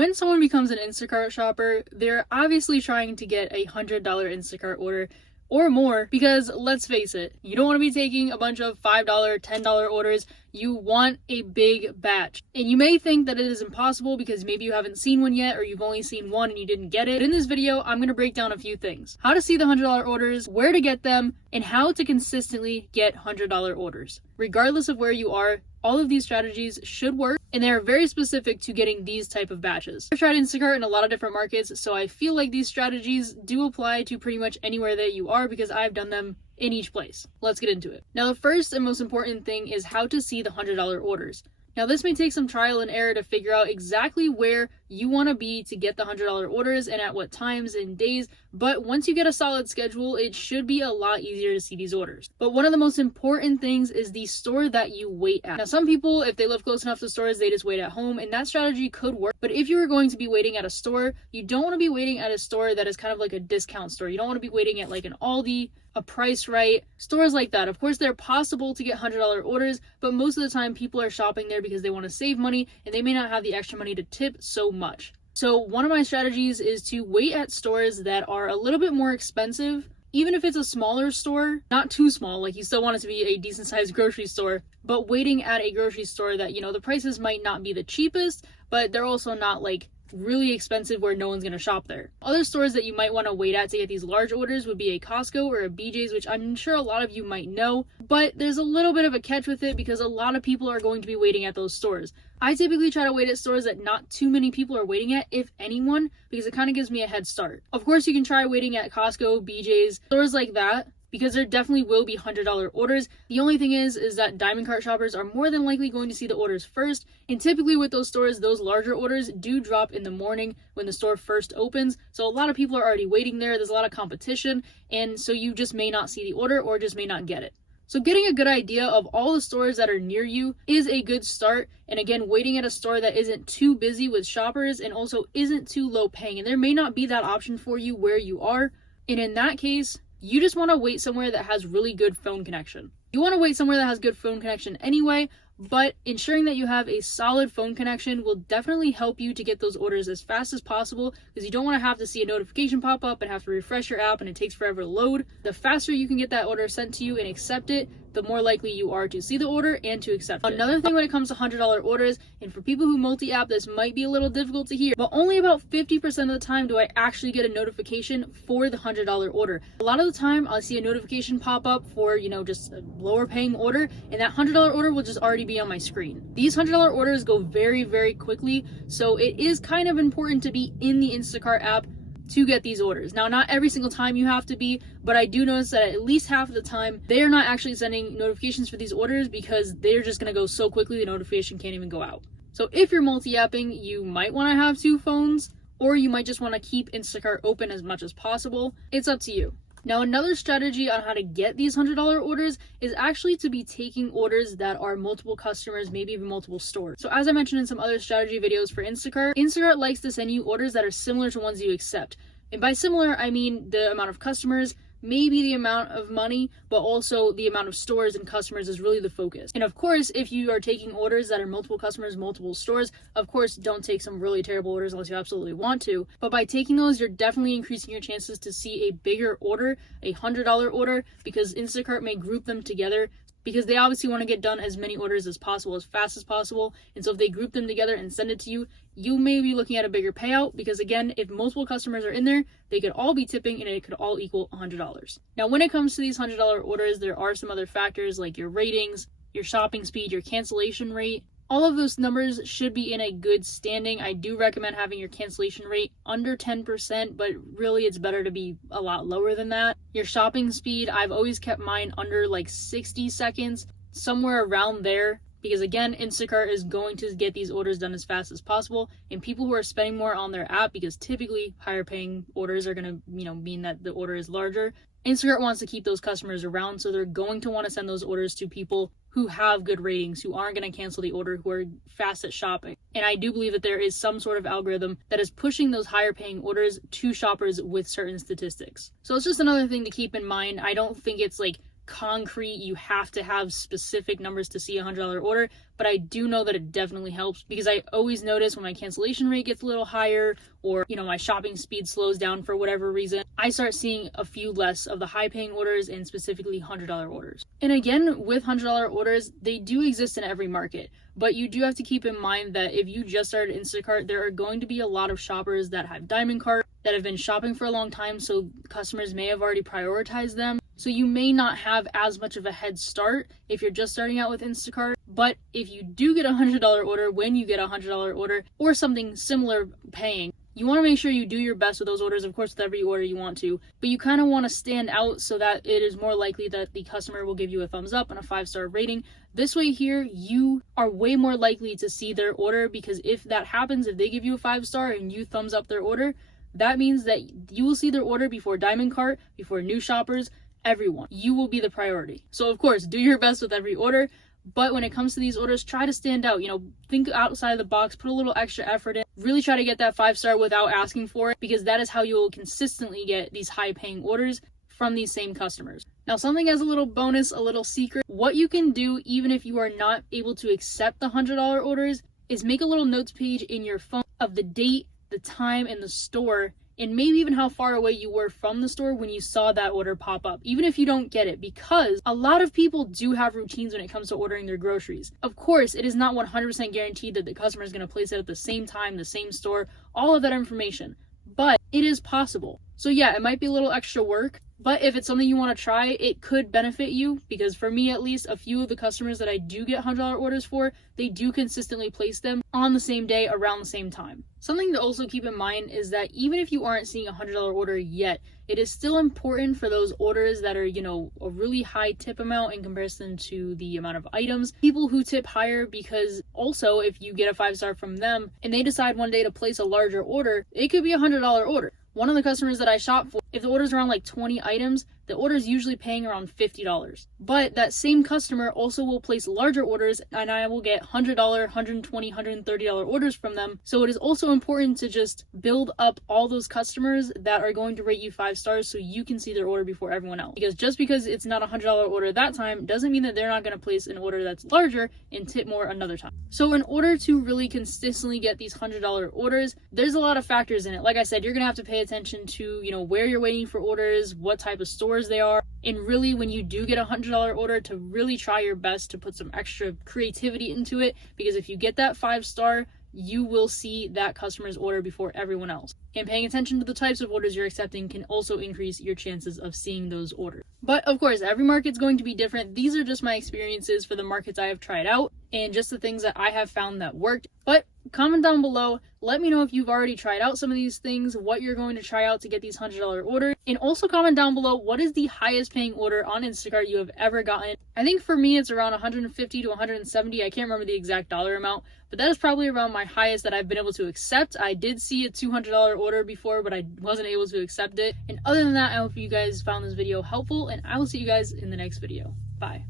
When someone becomes an Instacart shopper, they're obviously trying to get a $100 Instacart order or more, because let's face it, you don't want to be taking a bunch of $5, $10 orders. You want a big batch. And you may think that it is impossible because maybe you haven't seen one yet, or you've only seen one and you didn't get it. But in this video, I'm going to break down a few things. How to see the $100 orders, where to get them, and how to consistently get $100 orders. Regardless of where you are, all of these strategies should work, and they are very specific to getting these type of batches. I've tried Instacart in a lot of different markets, so I feel like these strategies do apply to pretty much anywhere that you are because I've done them in each place. Let's get into it. Now, the first and most important thing is how to see the $100 orders. Now, this may take some trial and error to figure out exactly where you want to be to get the $100 orders and at what times and days, but once you get a solid schedule, it should be a lot easier to see these orders. But one of the most important things is the store that you wait at. Now, some people, if they live close enough to stores, they just wait at home, and that strategy could work. But if you are going to be waiting at a store, you don't want to be waiting at a store that is kind of like a discount store. You don't want to be waiting at like an Aldi, a Price Right, stores like that. Of course, they're possible to get $100 orders, but most of the time people are shopping there because they want to save money and they may not have the extra money to tip so much. So one of my strategies is to wait at stores that are a little bit more expensive. Even if it's a smaller store, not too small, like you still want it to be a decent sized grocery store, but waiting at a grocery store that, you know, the prices might not be the cheapest, but they're also not like really expensive where no one's going to shop there. Other stores that you might want to wait at to get these large orders would be a Costco or a BJ's, which I'm sure a lot of you might know, but there's a little bit of a catch with it because a lot of people are going to be waiting at those stores. I typically try to wait at stores that not too many people are waiting at, if anyone, because it kind of gives me a head start. Of course, you can try waiting at Costco, BJ's, stores like that, because there definitely will be $100 orders. The only thing is that Diamond Cart shoppers are more than likely going to see the orders first, and typically with those stores, those larger orders do drop in the morning when the store first opens, so a lot of people are already waiting there. There's a lot of competition, and so you just may not see the order or just may not get it. So getting a good idea of all the stores that are near you is a good start, and again, waiting at a store that isn't too busy with shoppers and also isn't too low paying, and there may not be that option for you where you are, and in that case, you just want to wait somewhere that has really good phone connection. You want to wait somewhere that has good phone connection anyway, but ensuring that you have a solid phone connection will definitely help you to get those orders as fast as possible, because you don't want to have to see a notification pop up and have to refresh your app and it takes forever to load. The faster you can get that order sent to you and accept it, the more likely you are to see the order and to accept it. Another thing when it comes to $100 orders, and for people who multi-app, this might be a little difficult to hear, but only about 50% of the time do I actually get a notification for the $100 order. A lot of the time, I'll see a notification pop up for, you know, just a lower paying order, and that $100 order will just already be on my screen. These $100 orders go very, very quickly, so it is kind of important to be in the Instacart app to get these orders. Now, not every single time you have to be, but I do notice that at least half of the time, they are not actually sending notifications for these orders because they're just gonna go so quickly the notification can't even go out. So if you're multi-apping, you might wanna have two phones, or you might just wanna keep Instacart open as much as possible. It's up to you. Now, another strategy on how to get these $100 orders is actually to be taking orders that are multiple customers, maybe even multiple stores. So as I mentioned in some other strategy videos for Instacart, Instacart likes to send you orders that are similar to ones you accept. And by similar, I mean the amount of customers, maybe the amount of money, but also the amount of stores and customers is really the focus. And of course, if you are taking orders that are multiple customers, multiple stores, of course, don't take some really terrible orders unless you absolutely want to. But by taking those, you're definitely increasing your chances to see a bigger order, a $100 order, because Instacart may group them together because they obviously want to get done as many orders as possible, as fast as possible. And so if they group them together and send it to you, you may be looking at a bigger payout because, again, if multiple customers are in there, they could all be tipping and it could all equal $100. Now, when it comes to these $100 orders, there are some other factors like your ratings, your shopping speed, your cancellation rate. All of those numbers should be in a good standing. I do recommend having your cancellation rate under 10%, but really it's better to be a lot lower than that. Your shopping speed, I've always kept mine under like 60 seconds, somewhere around there, because again, Instacart is going to get these orders done as fast as possible, and people who are spending more on their app, because typically higher paying orders are going to, mean that the order is larger. Instacart wants to keep those customers around, so they're going to want to send those orders to people who have good ratings, who aren't going to cancel the order, who are fast at shopping. And I do believe that there is some sort of algorithm that is pushing those higher paying orders to shoppers with certain statistics. So it's just another thing to keep in mind. I don't think it's like concrete, you have to have specific numbers to see a $100 order, but I do know that it definitely helps because I always notice when my cancellation rate gets a little higher, or my shopping speed slows down for whatever reason, I start seeing a few less of the high paying orders and specifically $100 orders. And again, with $100 orders, they do exist in every market, but you do have to keep in mind that if you just started Instacart, there are going to be a lot of shoppers that have Diamond Cart that have been shopping for a long time, so customers may have already prioritized them. So you may not have as much of a head start if you're just starting out with Instacart. But if you do get a $100 order, when you get a $100 order or something similar paying, you want to make sure you do your best with those orders, of course, with every order you want to, but you kind of want to stand out so that it is more likely that the customer will give you a thumbs up and a 5-star rating. This way here, you are way more likely to see their order, because if that happens, if they give you a 5-star and you thumbs up their order, that means that you will see their order before Diamond Cart, before new shoppers, everyone. You will be the priority. So of course, do your best with every order, but when it comes to these orders, try to stand out. Think outside of the box, put a little extra effort in, really try to get that 5-star without asking for it, because that is how you will consistently get these high paying orders from these same customers. Now, something as a little bonus, a little secret, what you can do even if you are not able to accept the $100 orders is make a little notes page in your phone of the date, the time, and the store, and maybe even how far away you were from the store when you saw that order pop up, even if you don't get it, because a lot of people do have routines when it comes to ordering their groceries. Of course, it is not 100% guaranteed that the customer is going to place it at the same time, the same store, all of that information, but it is possible. So yeah, it might be a little extra work, but if it's something you want to try, it could benefit you, because for me at least, a few of the customers that I do get $100 orders for, they do consistently place them on the same day around the same time. Something to also keep in mind is that even if you aren't seeing a $100 order yet, it is still important for those orders that are, a really high tip amount in comparison to the amount of items. People who tip higher, because also if you get a 5-star from them and they decide one day to place a larger order, it could be a $100 order. One of the customers that I shop for, if the order's around like 20 items, the order is usually paying around $50. But that same customer also will place larger orders, and I will get $100, $120, $130 orders from them. So it is also important to just build up all those customers that are going to rate you 5 stars so you can see their order before everyone else. Because just because it's not a $100 order that time doesn't mean that they're not going to place an order that's larger and tip more another time. So in order to really consistently get these $100 orders, there's a lot of factors in it. Like I said, you're going to have to pay attention to, where you're waiting for orders, what type of stores they are, and really when you do get a $100 order, to really try your best to put some extra creativity into it, because if you get that 5-star, you will see that customer's order before everyone else. And paying attention to the types of orders you're accepting can also increase your chances of seeing those orders. But of course, every market's going to be different. These are just my experiences for the markets I have tried out and just the things that I have found that worked. But comment down below, let me know if you've already tried out some of these things, what you're going to try out to get these $100 orders, and also comment down below what is the highest paying order on Instacart you have ever gotten. I think for me it's around 150 to 170, I can't remember the exact dollar amount, but that is probably around my highest that I've been able to accept. I did see a $200 order before, but I wasn't able to accept it. And other than that, I hope you guys found this video helpful, and I will see you guys in the next video. Bye.